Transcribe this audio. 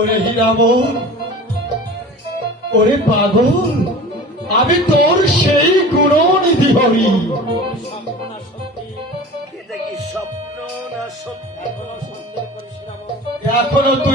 ওরে হীরামন ওরে পাগল আমি তোর সেই গুণনিধি হবি এখনও তুই